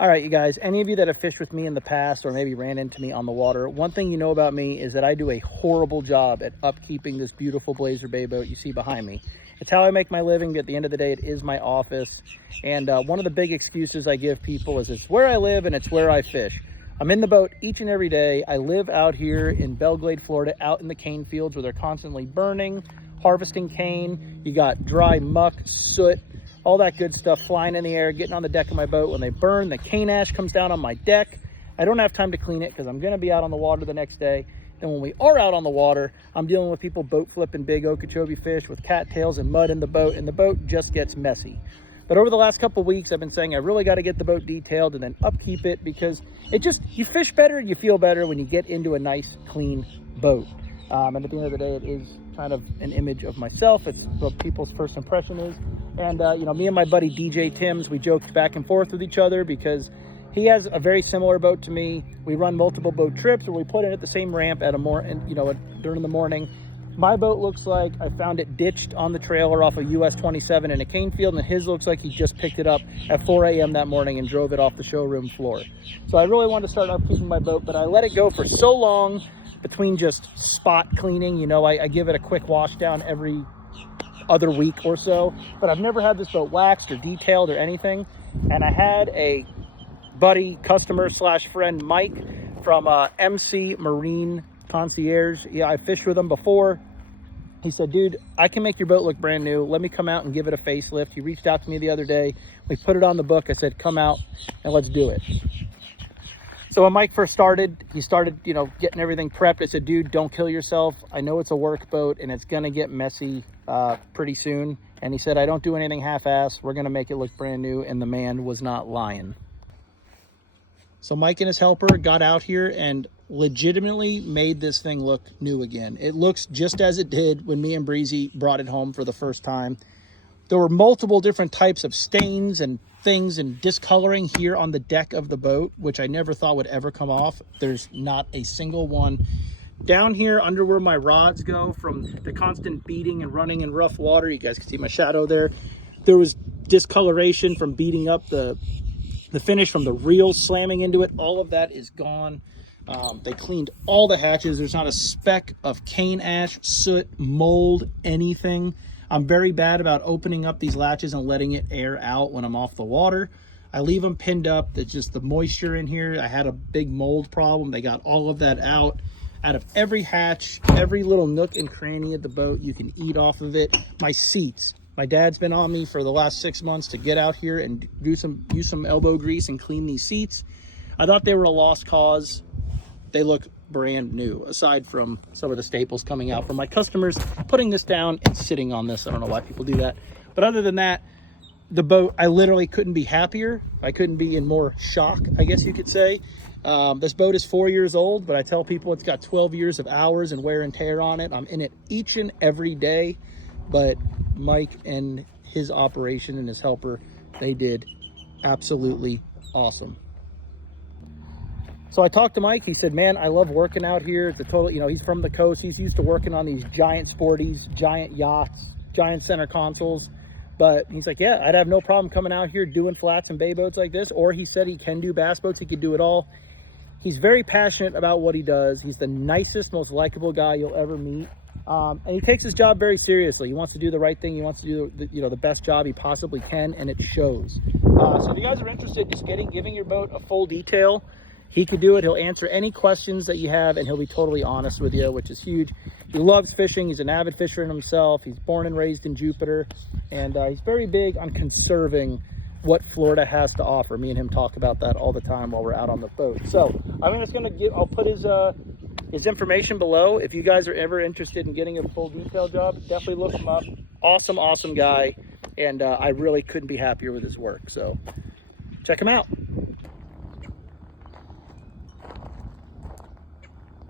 All right, you guys, any of you that have fished with me in the past or maybe ran into me on the water, one thing you know about me is that I do a horrible job at upkeeping this beautiful Blazer Bay boat you see behind me. It's how I make my living. At the end of the day, it is my office. And one of the big excuses I give people is it's where I live and it's where I fish. I'm in the boat each and every day. I live out here in Belglade, Florida, out in the cane fields where they're constantly burning, harvesting cane. You got dry muck, soot, all that good stuff flying in the air, getting on the deck of my boat. When they burn, the cane ash comes down on my deck. I don't have time to clean it because I'm going to be out on the water the next day. And when we are out on the water, I'm dealing with people boat flipping big Okeechobee fish with cattails and mud in the boat, and the boat just gets messy. But over the last couple of weeks, I've been saying I really got to get the boat detailed and then upkeep it, because you fish better, you feel better when you get into a nice, clean boat. And at the end of the day, it is kind of an image of myself. It's what people's first impression is. And, me and my buddy DJ Timms, we joked back and forth with each other because he has a very similar boat to me. We run multiple boat trips where we put it at the same ramp during the morning. My boat looks like I found it ditched on the trailer off of US 27 in a cane field, and his looks like he just picked it up at 4 a.m. that morning and drove it off the showroom floor. So I really wanted to start upkeeping my boat, but I let it go for so long between just spot cleaning. I give it a quick wash down every other week or so, but I've never had this boat waxed or detailed or anything. And I had a buddy, customer / friend, Mike from C Marine Concierge. Yeah, I fished with him before. He said, dude, I can make your boat look brand new. Let me come out and give it a facelift. He reached out to me the other day. We put it on the book. I said, come out and let's do it. So when Mike first started, he started, getting everything prepped. I said, dude, don't kill yourself. I know it's a work boat and it's going to get messy pretty soon. And he said, I don't do anything half-assed. We're going to make it look brand new. And the man was not lying. So Mike and his helper got out here and legitimately made this thing look new again. It looks just as it did when me and Breezy brought it home for the first time. There were multiple different types of stains and things and discoloring here on the deck of the boat, which I never thought would ever come off. There's not a single one. Down here under where my rods go from the constant beating and running in rough water, you guys can see my shadow there. There was discoloration from beating up the finish from the reel slamming into it. All of that is gone. They cleaned all the hatches. There's not a speck of cane ash, soot, mold, anything. I'm very bad about opening up these latches and letting it air out when I'm off the water. I leave them pinned up. It's just the moisture in here. I had a big mold problem. They got all of that out of every hatch, every little nook and cranny of the boat. You can eat off of it. My seats. My dad's been on me for the last 6 months to get out here and use some elbow grease and clean these seats. I thought they were a lost cause. They look brand new, aside from some of the staples coming out from my customers putting this down and sitting on this. I don't know why people do that. But other than that, the boat, I literally couldn't be happier. I couldn't be in more shock, I guess you could say. This boat is 4 years old, but I tell people it's got 12 years of hours and wear and tear on it. I'm in it each and every day. But Mike and his operation and his helper, they did absolutely awesome. So I talked to Mike. He said, man, I love working out here. It's a total, he's from the coast. He's used to working on these giant sporties, giant yachts, giant center consoles. But he's like, yeah, I'd have no problem coming out here doing flats and bay boats like this. Or he said he can do bass boats. He could do it all. He's very passionate about what he does. He's the nicest, most likable guy you'll ever meet. And he takes his job very seriously. He wants to do the right thing. He wants to do the best job he possibly can, and it shows. So if you guys are interested in just giving your boat a full detail, he could do it. He'll answer any questions that you have, and he'll be totally honest with you, which is huge. He loves fishing. He's an avid fisher himself. He's born and raised in Jupiter, and he's very big on conserving what Florida has to offer. Me and him talk about that all the time while we're out on the boat. So I'll put his information below. If you guys are ever interested in getting a full detail job, definitely look him up. Awesome guy, and I really couldn't be happier with his work. So check him out.